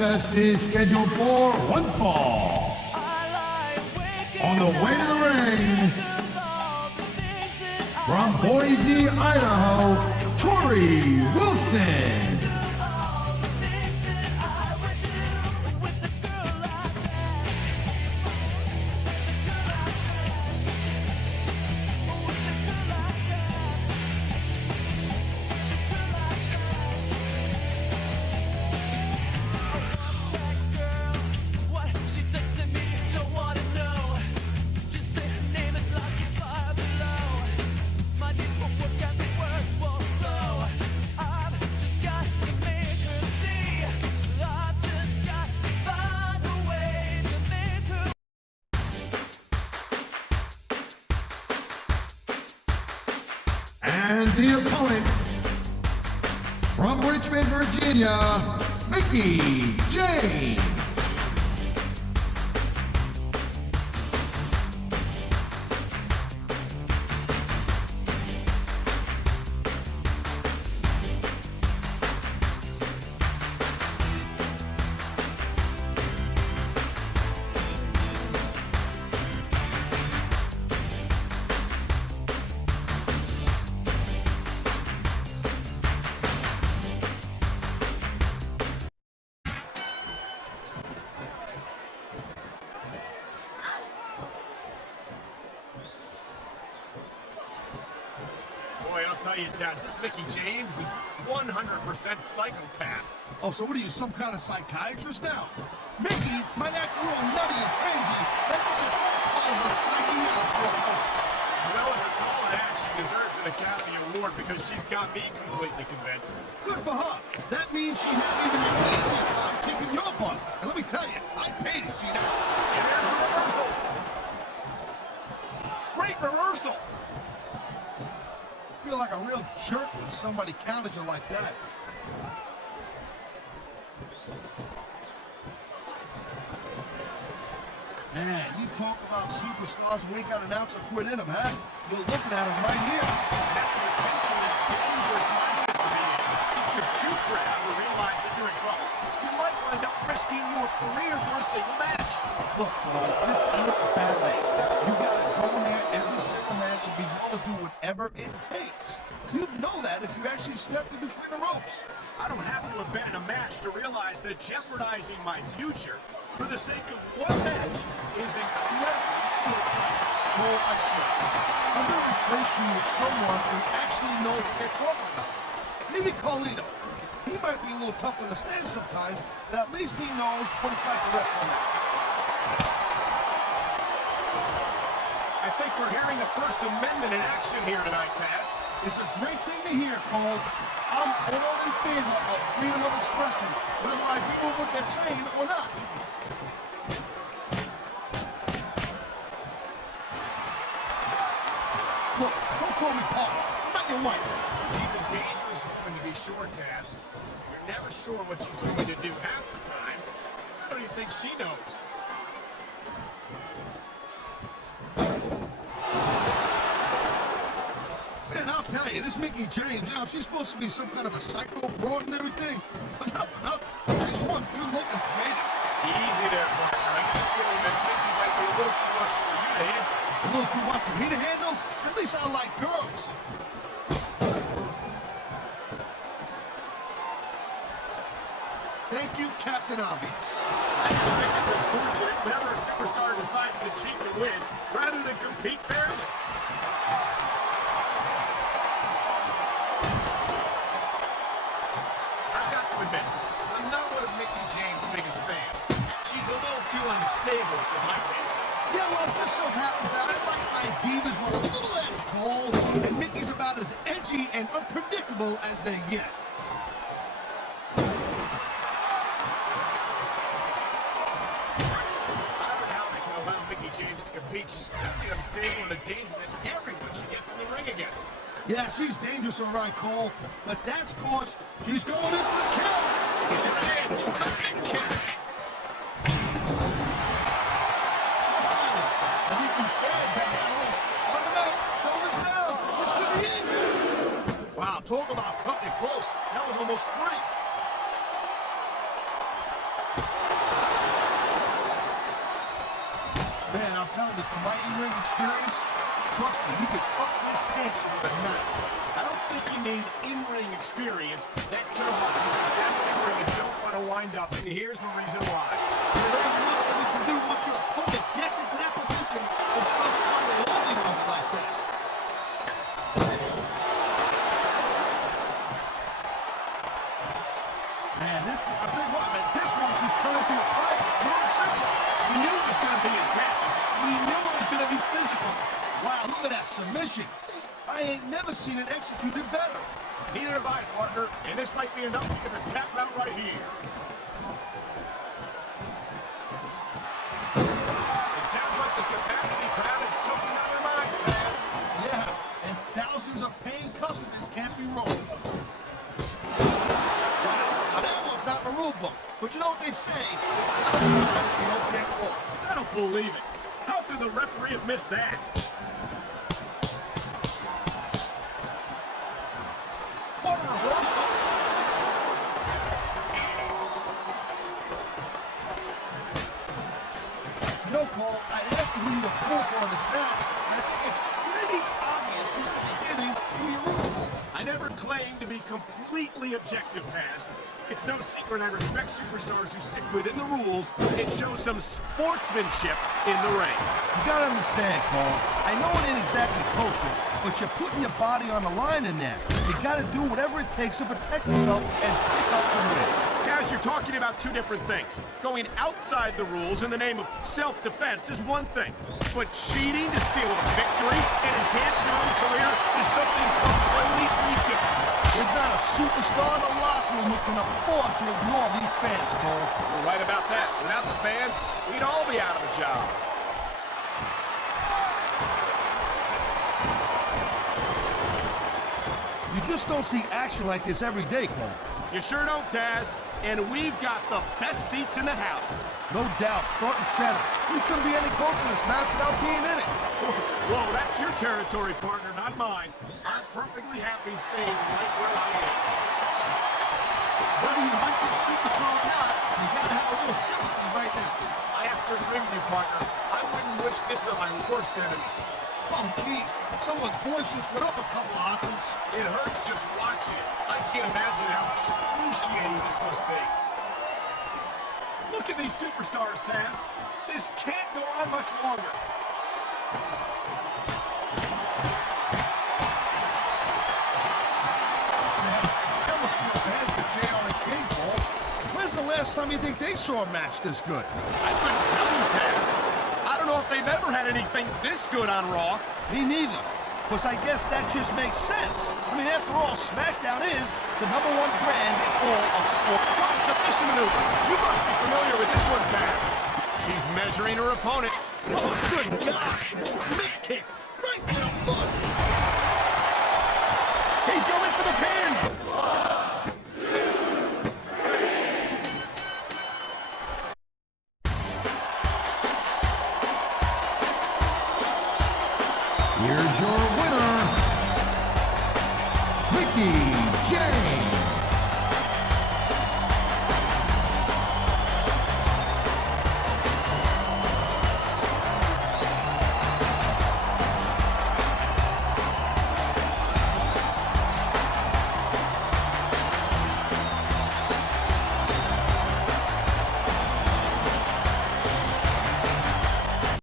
contest is scheduled for one fall. On the way to the ring, from Boise, Idaho, Torrie Wilson. And the opponent, from Richmond, Virginia, Mickie James. Boy, I'll tell you, Taz, this Mickie James is 100% psychopath. Oh, so what are you, some kind of psychiatrist now? Mickie might act a little nutty and crazy, but I think it's all part of her psyching out for a moment. Well, if it's all an act, she deserves an Academy Award because she's got me completely convinced. Good for her. That means she'd have even an easier time kicking your butt. And let me tell you, I'd pay to see that. And there's the reversal. Great reversal. I feel like a real jerk when somebody counters you like that. Man, you talk about superstars who ain't got an ounce of quit in them, huh? You're looking at them right here. That's an intentionally dangerous mindset to be in. If you're too proud to realize that you're in trouble, you might wind up risking your career for a single match. Look, this ain't ballet. You gotta go in there every single match and be willing to do whatever it takes. You'd know that if you actually stepped in between the ropes. I don't have to have been in a match to realize that jeopardizing my future for the sake of one match is incredibly short-sighted. Oh, I swear. I'm gonna replace you with someone who actually knows what they're talking about. Maybe Carlito. He might be a little tough to understand sometimes, but at least he knows what it's like to wrestle now. I think we're hearing the First Amendment in action here tonight, Taz. It's a great thing to hear, Cole. I'm all in favor of freedom of expression, whether I agree with what they're saying or not. Look, don't call me Paul. I'm not your wife. She's a dangerous woman to be sure, Taz. You're never sure what she's going to do half the time. I don't even think she knows. Man, I'll tell you, this Mickie James, you know, she's supposed to be some kind of a psycho broad and everything, but nothing. She's one good-looking tomato. Easy there, partner. I just feel that Mickie might be a little too much for you to handle. A little too much for me to handle? At least I like girls. Thank you, Captain Obvious. I just think it's unfortunate whenever a superstar decides to cheat to win rather than compete fairly. I've got to admit, I'm not one of Mickie James' biggest fans. She's a little too unstable for my taste. Yeah, well, it just so happens that I like my divas with a little edge, Cole, and Mickey's about as edgy and unpredictable as they get. I don't know how they can allow Mickie James to compete. She's clearly unstable and a danger to everyone she gets in the ring against. Yeah, she's dangerous, all right, Cole, but that's cause she's going in for the kill. I think these fans have got all on the mat, shoulders down. This could be it. Wow, talk about cutting it close. That was almost free. Man, I'm telling you, from my in-ring experience, trust me, you could cut this tension with a knife. I don't think you need in-ring experience. That turbo is exactly where you don't want to wind up, and here's the reason why. There ain't much that you can do once your opponent gets into that position and starts unloading on you like that. Man, I'll tell you what, man, this one's just turning into a fight. Pure and simple. We knew it was going to be intense. We knew it was going to be physical. Wow, look at that submission. I ain't never seen it executed better. Neither have I, partner, and this might be enough to get a tap out right here. It sounds like this capacity crowd is something on their minds, Taz. Yeah, and thousands of paying customers can't be wrong. Now that one's not in the rule book, but you know what they say, it's not a foul if you don't get caught. I don't believe it. How could the referee have missed that? What a reversal! You know, Cole, I'd ask you who you would pull for in this match, and I think it's pretty obvious since the beginning who you're rooting for. I never claimed to be completely objective, Taz. It's no secret I respect superstars who stick within the rules and show some sportsmanship in the ring. You gotta understand, Cole, I know it ain't exactly kosher, but you're putting your body on the line in there. You gotta do whatever it takes to protect yourself and pick up the win. Taz, you're talking about two different things. Going outside the rules in the name of self-defense is one thing, but cheating to steal a victory and enhance your own career is something completely different. There's not a superstar in the locker room who can afford to ignore these fans, Cole. You're right about that. Without the fans, we'd all be out of a job. You just don't see action like this every day, Cole. You sure don't, Taz. And we've got the best seats in the house. No doubt, front and center. We couldn't be any closer to this match without being in it. Whoa, that's your territory, partner, not mine. I'm perfectly happy staying right where I am. Whether you like this superstar or not, you gotta have a little sympathy right now. I have to agree with you, partner. I wouldn't wish this on my worst enemy. Oh, jeez. Someone's voice just went up a couple octaves. It hurts just watching it. I can't imagine how excruciating this must be. Look at these superstars, Taz. This can't go on much longer. I almost feel bad for JR and King, Paul. When's the last time you think they saw a match this good? I couldn't tell you, Taz. I don't know if they've ever had anything this good on Raw. Me neither. Because I guess that just makes sense. I mean, after all, SmackDown is the #1 brand in all of sport. What a submission maneuver. You must be familiar with this one, Taz. She's measuring her opponent. Oh, good gosh! Mid kick, right to the bush. He's going for the pin. Here's your winner, Mickie James.